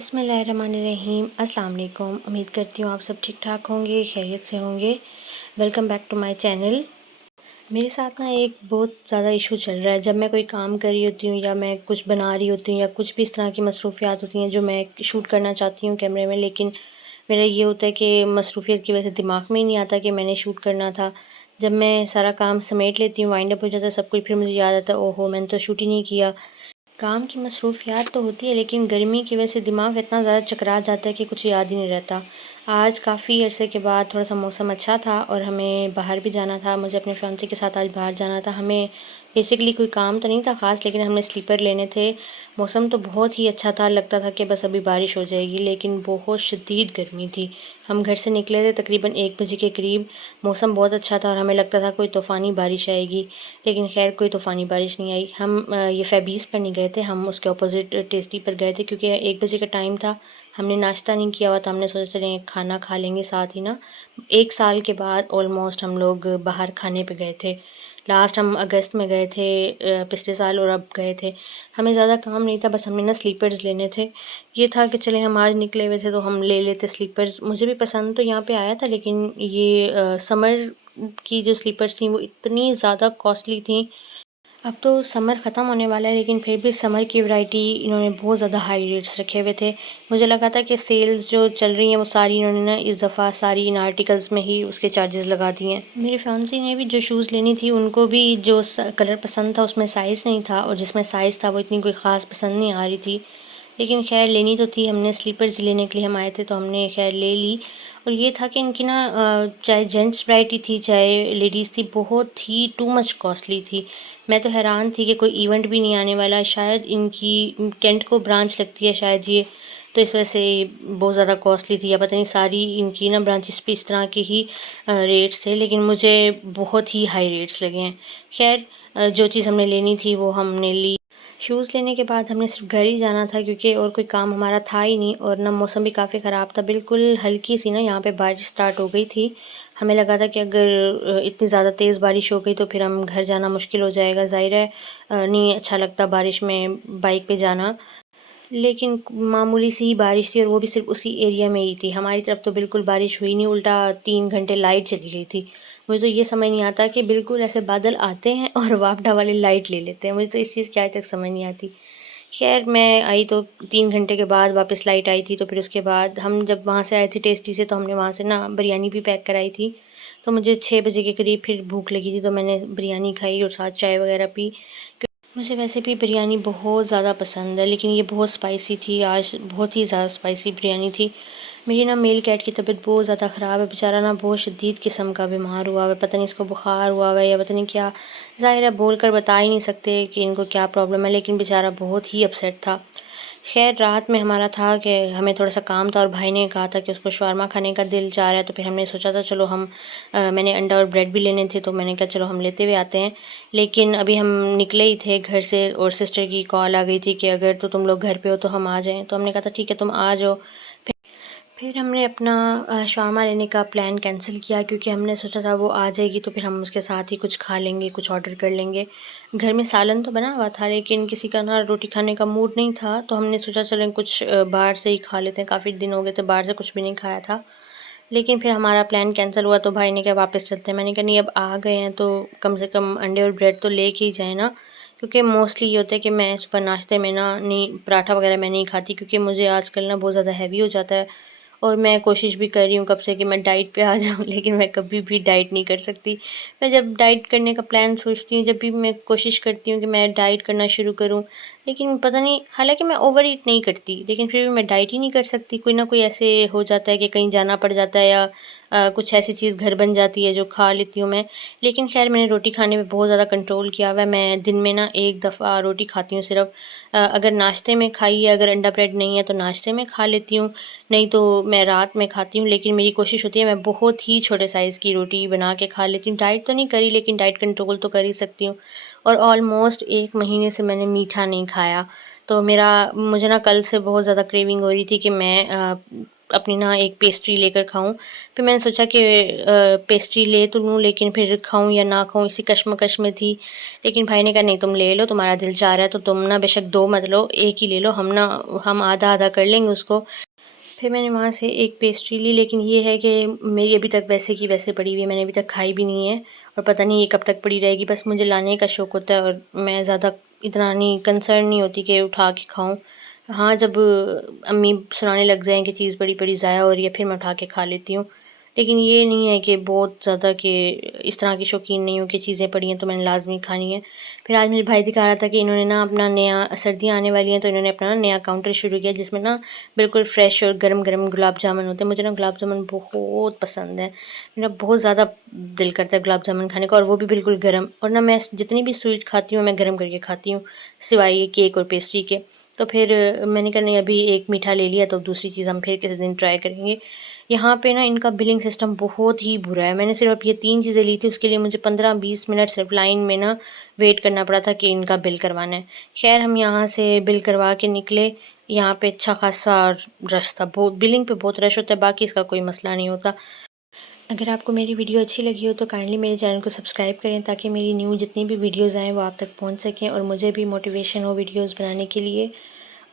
बिस्मिल्लाहिर्रहमानिर्रहीम। अस्सलाम वालेकुम। उम्मीद करती हूँ आप सब ठीक ठाक होंगे, खैरियत से होंगे। Welcome back to my channel. मेरे साथ ना एक बहुत ज़्यादा इशू चल रहा है। जब मैं कोई काम कर रही होती हूँ या मैं कुछ बना रही होती हूँ या कुछ भी इस तरह की मसरूफ़ियात होती हैं जो मैं शूट करना चाहती हूँ कैमरे में, लेकिन मेरा ये होता है कि मसरूफ़ियत की वजह से दिमाग में ही नहीं आता कि मैंने शूट करना था। जब मैं सारा काम समेट लेती हूँ, वाइंड अप हो जाता है सब कुछ, फिर मुझे याद आता है ओहो मैंने तो शूट ही नहीं किया। काम की मसरूफ़ियात तो होती है, लेकिन गर्मी की वजह से दिमाग इतना ज़्यादा चकरा जाता है कि कुछ याद ही नहीं रहता। आज काफ़ी अरसे के बाद थोड़ा-सा मौसम अच्छा था और हमें बाहर भी जाना था। मुझे अपने फियांसे के साथ आज बाहर जाना था। हमें बेसिकली कोई काम तो नहीं था ख़ास, लेकिन हमने स्लीपर लेने थे। मौसम तो बहुत ही अच्छा था, लगता था कि बस अभी बारिश हो जाएगी, लेकिन बहुत शदीद गर्मी थी। हम घर से निकले थे तकरीबन 1 बजे के करीब। मौसम बहुत अच्छा था और हमें लगता था कोई तूफ़ानी बारिश आएगी, लेकिन ख़ैर कोई तूफ़ानी बारिश नहीं आई। हम ये फ़ेबीस पर नहीं गए थे, हम उसके अपोज़िट टेस्टी पर गए थे क्योंकि 1 बजे का टाइम था। हमने नाश्ता नहीं किया हुआ था, हमने सोचा चलें खाना खा लेंगे साथ ही ना। 1 साल के बाद ऑलमोस्ट हम लोग बाहर खाने पे गए थे। लास्ट हम अगस्त में गए थे पिछले साल, और अब गए थे। हमें ज़्यादा काम नहीं था, बस हमने ना स्लीपर्स लेने थे। ये था कि चलें हम आज निकले हुए थे तो हम ले लेते स्लीपर्स। मुझे भी पसंद तो यहाँ पे आया था, लेकिन ये समर की जो स्लीपर्स थी वो इतनी ज़्यादा कॉस्टली थी। अब तो समर ख़त्म होने वाला है, लेकिन फिर भी समर की वैरायटी इन्होंने बहुत ज़्यादा हाई रेट्स रखे हुए थे। मुझे लगा था कि सेल्स जो चल रही हैं वो सारी इन्होंने ना इस दफ़ा सारी इन आर्टिकल्स में ही उसके चार्जेस लगा दिए हैं। मेरे फियांसे ने भी जो शूज़ लेनी थी, उनको भी जो कलर पसंद था उसमें साइज़ नहीं था, और जिसमें साइज़ था वो इतनी कोई ख़ास पसंद नहीं आ रही थी। लेकिन खैर लेनी तो थी, हमने स्लीपर्स लेने के लिए हम आए थे तो हमने खैर ले ली। और ये था कि इनकी ना चाहे जेंट्स वैरायटी थी चाहे लेडीज़ थी, बहुत ही टू मच कॉस्टली थी। मैं तो हैरान थी कि कोई इवेंट भी नहीं आने वाला, शायद इनकी कैंट को ब्रांच लगती है शायद ये, तो इस वजह से बहुत ज़्यादा कॉस्टली थी, या पता नहीं सारी इनकी ना ब्रांचेस पे इस तरह के ही रेट्स थे, लेकिन मुझे बहुत ही हाई रेट्स लगे हैं। खैर जो चीज़ हमने लेनी थी वो हमने ली। शूज़ लेने के बाद हमने सिर्फ घर ही जाना था क्योंकि और कोई काम हमारा था ही नहीं, और ना मौसम भी काफ़ी ख़राब था। बिल्कुल हल्की सी ना यहाँ पे बारिश स्टार्ट हो गई थी। हमें लगा था कि अगर इतनी ज़्यादा तेज़ बारिश हो गई तो फिर हम घर जाना मुश्किल हो जाएगा। ज़ाहिर है नहीं अच्छा लगता बारिश में बाइक पे जाना। लेकिन मामूली सी ही बारिश थी, और वो भी सिर्फ़ उसी एरिया में ही थी। हमारी तरफ तो बिल्कुल बारिश हुई नहीं, उल्टा 3 घंटे लाइट चली गई थी। मुझे तो ये समझ नहीं आता कि बिल्कुल ऐसे बादल आते हैं और वापडा वाली लाइट ले लेते हैं। मुझे तो इस चीज़ की आज तक समझ नहीं आती। ख़ैर मैं आई तो 3 घंटे के बाद वापस लाइट आई थी, तो फिर उसके बाद हम जब वहाँ से आए थे टेस्टी से, तो हमने वहाँ से ना बिरयानी भी पैक कराई थी। तो मुझे 6 बजे के करीब फिर भूख लगी थी, तो मैंने बिरयानी खाई और साथ चाय वग़ैरह पी। मुझे वैसे भी बिरयानी बहुत ज़्यादा पसंद है, लेकिन ये बहुत स्पाइसी थी, आज बहुत ही ज़्यादा स्पाइसी बिरयानी थी। मेरी ना मेल कैट की तबीयत बहुत ज़्यादा ख़राब है, बेचारा ना बहुत शदीद किस्म का बीमार हुआ हुआ है, पता नहीं इसको बुखार हुआ हुआ है या पता नहीं क्या। ज़ाहिर है बोल कर बता ही नहीं सकते कि इनको क्या प्रॉब्लम है, लेकिन बेचारा बहुत ही अपसेट था। खैर रात में हमारा था कि हमें थोड़ा-सा काम था और भाई ने कहा था कि उसको शवारमा खाने का दिल चाह रहा है, तो फिर हमने सोचा था चलो हम मैंने अंडा और ब्रेड भी लेने थे, तो मैंने कहा चलो हम लेते हुए आते हैं। लेकिन अभी हम निकले ही थे घर से और सिस्टर की कॉल आ गई थी कि अगर तो तुम लोग घर पे हो तो हम आ जाएँ। तो हमने कहा था ठीक है तुम आ जाओ। फिर हमने अपना शॉर्मा लेने का प्लान कैंसिल किया, क्योंकि हमने सोचा था वो आ जाएगी तो फिर हम उसके साथ ही कुछ खा लेंगे, कुछ ऑर्डर कर लेंगे। घर में सालन तो बना हुआ था, लेकिन किसी का ना रोटी खाने का मूड नहीं था, तो हमने सोचा चलें कुछ बाहर से ही खा लेते हैं। काफ़ी दिन हो गए थे बाहर से कुछ भी नहीं खाया था। लेकिन फिर हमारा प्लान कैंसिल हुआ, तो भाई ने कहा वापस चलते हैं। मैंने कहा नहीं अब आ गए हैं तो कम से कम अंडे और ब्रेड तो लेके ही जाएँ ना, क्योंकि मोस्टली ये होता है कि मैं सुबह नाश्ते में ना नहीं पराठा वगैरह मैं नहीं खाती, क्योंकि मुझे आजकल ना बहुत ज़्यादा हैवी हो जाता है। और मैं कोशिश भी कर रही हूँ कब से कि मैं डाइट पे आ जाऊँ, लेकिन मैं कभी भी डाइट नहीं कर सकती। मैं जब डाइट करने का प्लान सोचती हूँ, जब भी मैं कोशिश करती हूँ कि मैं डाइट करना शुरू करूँ, लेकिन पता नहीं, हालाँकि मैं ओवर ईट नहीं करती, लेकिन फिर भी मैं डाइट ही नहीं कर सकती। कोई ना कोई ऐसे हो जाता है कि कहीं जाना पड़ जाता है, या कुछ ऐसी चीज़ घर बन जाती है जो खा लेती हूँ मैं। लेकिन ख़ैर मैंने रोटी खाने पे बहुत ज़्यादा कंट्रोल किया हुआ है। मैं दिन में ना 1 दफ़ा रोटी खाती हूँ सिर्फ़। अगर नाश्ते में खाई है, अगर अंडा ब्रेड नहीं है तो नाश्ते में खा लेती हूँ, नहीं तो मैं रात में खाती हूँ। लेकिन मेरी कोशिश होती है मैं बहुत ही छोटे साइज़ की रोटी बना के खा लेती हूँ। डाइट तो नहीं करी, लेकिन डाइट कंट्रोल तो कर ही सकती हूँ। और ऑलमोस्ट 1 महीने से मैंने मीठा नहीं खाया। तो मुझे ना कल से बहुत ज़्यादा क्रेविंग हो रही थी कि मैं अपनी ना एक पेस्ट्री लेकर खाऊं। फिर मैंने सोचा कि पेस्ट्री ले तो लूँ, लेकिन फिर खाऊं या ना खाऊं इसी कश्मकश में थी। लेकिन भाई ने कहा नहीं, तुम ले लो, तुम्हारा दिल चाह रहा है तो तुम ना बेशक 2 मत लो, एक ही ले लो, हम आधा आधा कर लेंगे उसको। फिर मैंने वहाँ से एक पेस्ट्री ली, लेकिन ये है कि मेरी अभी तक वैसे की वैसे पड़ी हुई है, मैंने अभी तक खाई भी नहीं है और पता नहीं ये कब तक पड़ी रहेगी। बस मुझे लाने का शौक़ होता है और मैं ज़्यादा इतना नहीं कंसर्न नहीं होती कि उठा के खाऊं। हाँ, जब अम्मी सुनाने लग जाएँ कि चीज़ बड़ी बड़ी ज़ाया हो रही है, फिर मैं उठा के खा लेती हूँ। लेकिन ये नहीं है कि बहुत ज़्यादा कि इस तरह की शौकीन नहीं हूँ कि चीज़ें पड़ी हैं तो मैंने लाज़मी खानी है। फिर आज मेरे भाई दिखा रहा था कि इन्होंने ना अपना नया, सर्दियाँ आने वाली हैं तो इन्होंने अपना ना नया काउंटर शुरू किया, जिसमें ना बिल्कुल फ्रेश और गरम-गरम गुलाब जामुन होते हैं। मुझे ना गुलाब जामुन बहुत पसंद है। मेरा बहुत ज़्यादा दिल करता है गुलाब जामुन खाने का, और वो भी बिल्कुल गरम। और ना मैं जितनी भी स्वीट खाती हूँ मैं गरम करके खाती हूँ, सिवाय ये केक और पेस्ट्री के। तो फिर मैंने कहा नहीं, अभी एक मीठा ले लिया तो दूसरी चीज़ हम फिर किसी दिन ट्राई करेंगे। यहाँ पे ना इनका बिलिंग सिस्टम बहुत ही बुरा है। मैंने सिर्फ ये 3 चीज़ें ली थी, उसके लिए मुझे 15-20 मिनट सिर्फ लाइन में ना वेट करना पड़ा था कि इनका बिल करवाना है। ख़ैर हम यहाँ से बिल करवा के निकले। यहाँ पे अच्छा खासा रश था, बहुत बिलिंग पे बहुत रश होता है, बाकी इसका कोई मसला नहीं होता। अगर आपको मेरी वीडियो अच्छी लगी हो तो काइंडली मेरे चैनल को सब्सक्राइब करें, ताकि मेरी न्यू जितनी भी वीडियोज़ आएँ वो आप तक पहुँच सकें और मुझे भी मोटिवेशन हो वीडियोज़ बनाने के लिए।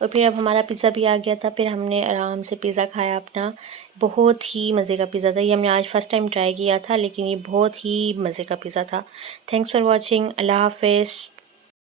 और फिर अब हमारा पिज़्ज़ा भी आ गया था, फिर हमने आराम से पिज़्ज़ा खाया अपना। बहुत ही मज़े का पिज़्ज़ा था, ये हमने आज फ़र्स्ट टाइम ट्राई किया था, लेकिन ये बहुत ही मज़े का पिज़्ज़ा था। Thanks for watching. अल्लाह हाफ़िज़।